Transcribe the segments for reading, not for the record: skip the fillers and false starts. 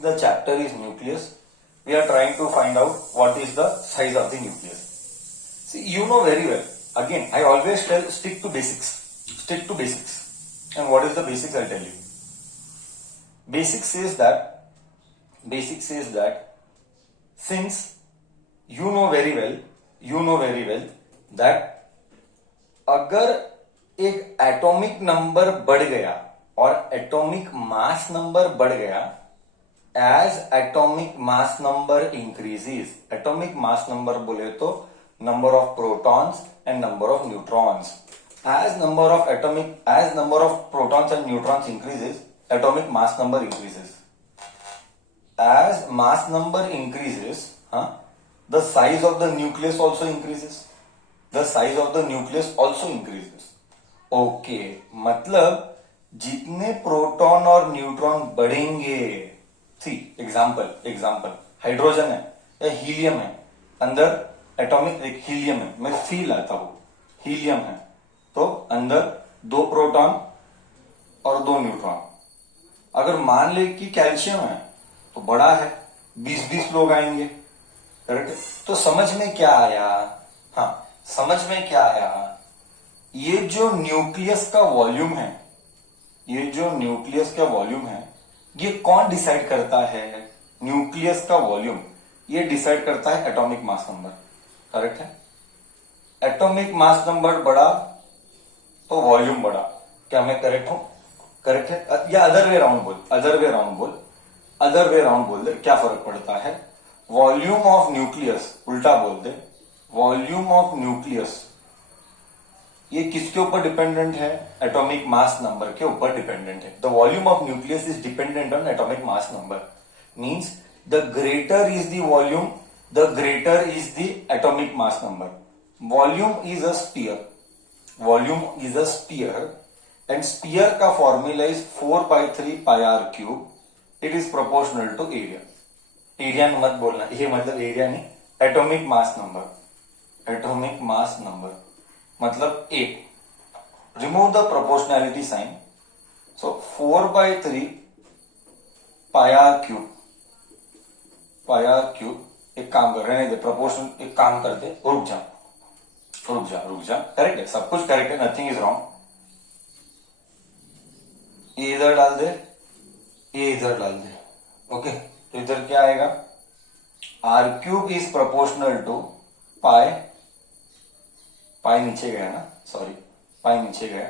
the chapter is nucleus, we are trying to find out what is the size of the nucleus. See, you know very well. Again, I always tell stick to basics. Stick to basics. And what is the basics? I'll tell you. Basics says that since you know very well that अगर एक atomic number बढ़ गया और atomic mass number बढ़ गया, as atomic mass number increases, atomic mass number बोले तो number of protons and number of neutrons, as number of protons and neutrons increases, atomic mass number increases. As mass number increases, the size of the nucleus also increases. The size of the nucleus also increases. Okay, मतलब जितने proton और neutron बढ़ेंगे, सी example hydrogen है या helium है, अंदर atomic एक helium है, मैं सी लाता हूं, हीलियम है तो अंदर 2 प्रोटॉन और 2 न्यूट्रॉन. अगर मान ले कि कैल्शियम है तो बड़ा है, 20 लोग आएंगे, करेक्ट. तो समझ में क्या आया? समझ में क्या आया? ये जो न्यूक्लियस का वॉल्यूम है, ये कौन डिसाइड करता है? न्यूक्लियस का वॉल्यूम ये डिसाइड करता है एटॉमिक मास नंबर, करेक्ट है. एटॉमिक मास नंबर बढ़ा तो वॉल्यूम बढ़ा. क्या मैं करेक्ट हूं? करेक्ट है. या अदर वे राउंड बोल दे, क्या फर्क पड़ता है? वॉल्यूम ऑफ न्यूक्लियस, उल्टा बोल दे, वॉल्यूम ऑफ न्यूक्लियस ये किसके ऊपर डिपेंडेंट है? एटॉमिक मास नंबर के ऊपर डिपेंडेंट है. The volume of nucleus is dependent on atomic mass number. Means the greater is the volume, the greater is the atomic mass number. Volume is a sphere, and sphere का formula is 4/3 pi R cube. It is proportional to area. Area मत बोलना, ये मतलब area नहीं, atomic mass number. Atomic mass number मतलब 1. Remove the proportionality sign. So 4/3 pi R cube. एक काम कर रहे हैं, प्रोपोर्शन एक काम करते, रुक जा. करेक्ट है, सब कुछ करेक्ट है, नथिंग इज रॉन्ग. ये इधर डाल दे, ये इधर डाल दे. ओके, तो इधर क्या आएगा? R cube is proportional to pi नीचे गया ना, सॉरी, पाई नीचे गया,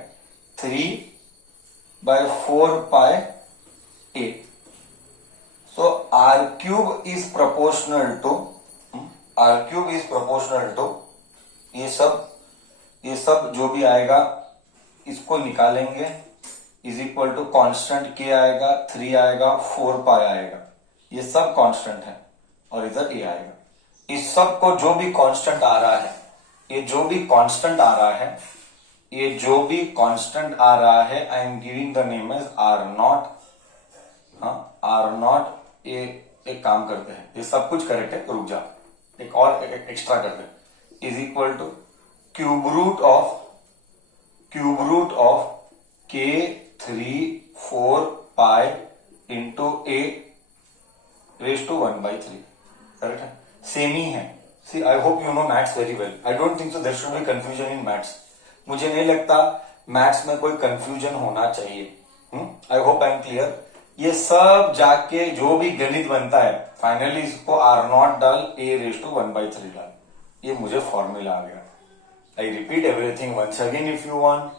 3/4 pi A. So R cube is proportional to ये सब जो भी आएगा इसको निकालेंगे, इज इक्वल टू कॉन्स्टेंट के आएगा, 3 आएगा, 4 पाई आएगा. ये सब कांस्टेंट है और इधर ए आएगा. इस सब को जो भी कांस्टेंट आ रहा है, ये जो भी कांस्टेंट आ रहा है, I am giving the name as R naught. ये एक काम करते हैं, ये सब कुछ करेक्ट है, रुक जा, एक और एक्स्ट्रा करते हैं. Is equal to cube root of के 3/4 pi into A raise to 1/3. Correct है, सेम ही है. See, I hope you know maths very well. I don't think so there should be confusion in maths. मुझे नहीं लगता maths में कोई confusion होना चाहिए. I hope I am clear. ये सब जाके जो भी गणित बनता है, फाइनली इसको R0 डाल, ए रेज टू 1/3 डाल, ये मुझे फॉर्मूला आ गया. I repeat everything once again if you want.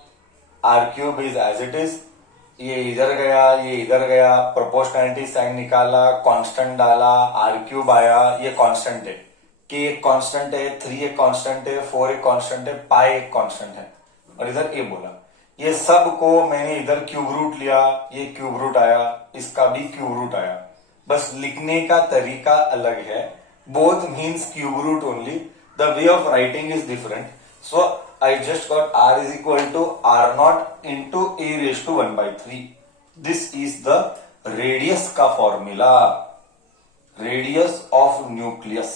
R cube is as it is. ये इधर गया, प्रोपोर्शनैलिटी साइन निकाला, कांस्टेंट डाला, आर क्यूब आया, ये कांस्टेंट है, के एक कांस्टेंट है, 3 एक कांस्टेंट है, 4 एक कांस्टेंट है, पाई एक कांस्टेंट है, और इधर ए बोला. ये सब को मैंने इधर क्यूब रूट लिया, ये क्यूब रूट आया, इसका भी क्यूब रूट आया. बस लिखने का तरीका अलग है. Both means cube root only, the way of writing is different. So I just got R is equal to R0 into A raised to 1/3. This is the radius का formula. Radius of nucleus,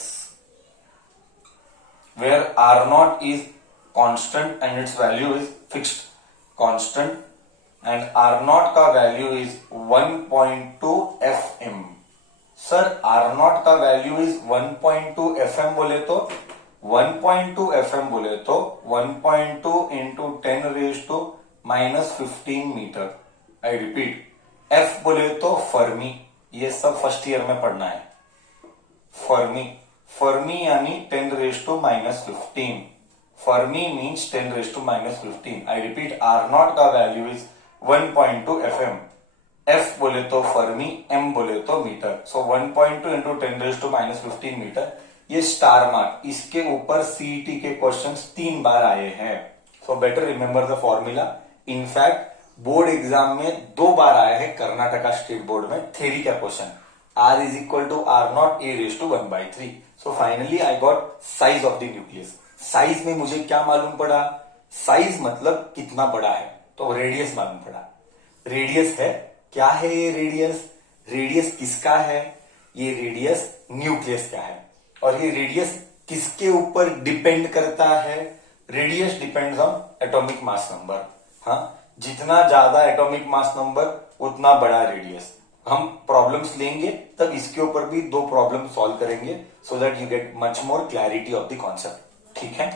where R0 is constant and its value is fixed constant, and R0 का value is 1.2 Fm. Sir R0 का value is 1.2 FM बोले तो 1.2 FM बोले तो 1.2 into 10 raise to -15 metre. I repeat, F बोले तो Fermi, ये सब फर्स्ट ईयर में पढ़ना है। फर्मी, फर्मी यानी 10 raise to -15। Fermi means 10 raise to -15। I repeat, R0 का वैल्यू इज 1.2 FM। F बोले तो फर्मी, M बोले तो metre. So 1.2 into 10 raise to -15 metre. ये स्टार मार्क, इसके ऊपर सीईटी के क्वेश्चंस 3 बार आए हैं। So better remember the formula. In fact board exam में 2 बार आया है कर्नाटका स्टेट बोर्ड में थ्योरी का question. R is equal to R0 A raise to 1/3। So finally I got size of the nucleus. Size में मुझे क्या मालूम पड़ा? साइज मतलब कितना बड़ा है, तो रेडियस मालूम पड़ा। रेडियस है, क्या है ये रेडियस? रेडियस किसका है? ये रेडियस न्यूक्लियस का है। और ये रेडियस किसके ऊपर डिपेंड करता है? Radius depends on atomic mass number. हाँ, जितना ज्यादा एटॉमिक मास नंबर उतना बड़ा रेडियस। हम प्रॉब्लम्स लेंगे तब इसके ऊपर भी 2 प्रॉब्लम सॉल्व करेंगे, so that you get much more clarity of the concept. ठीक है।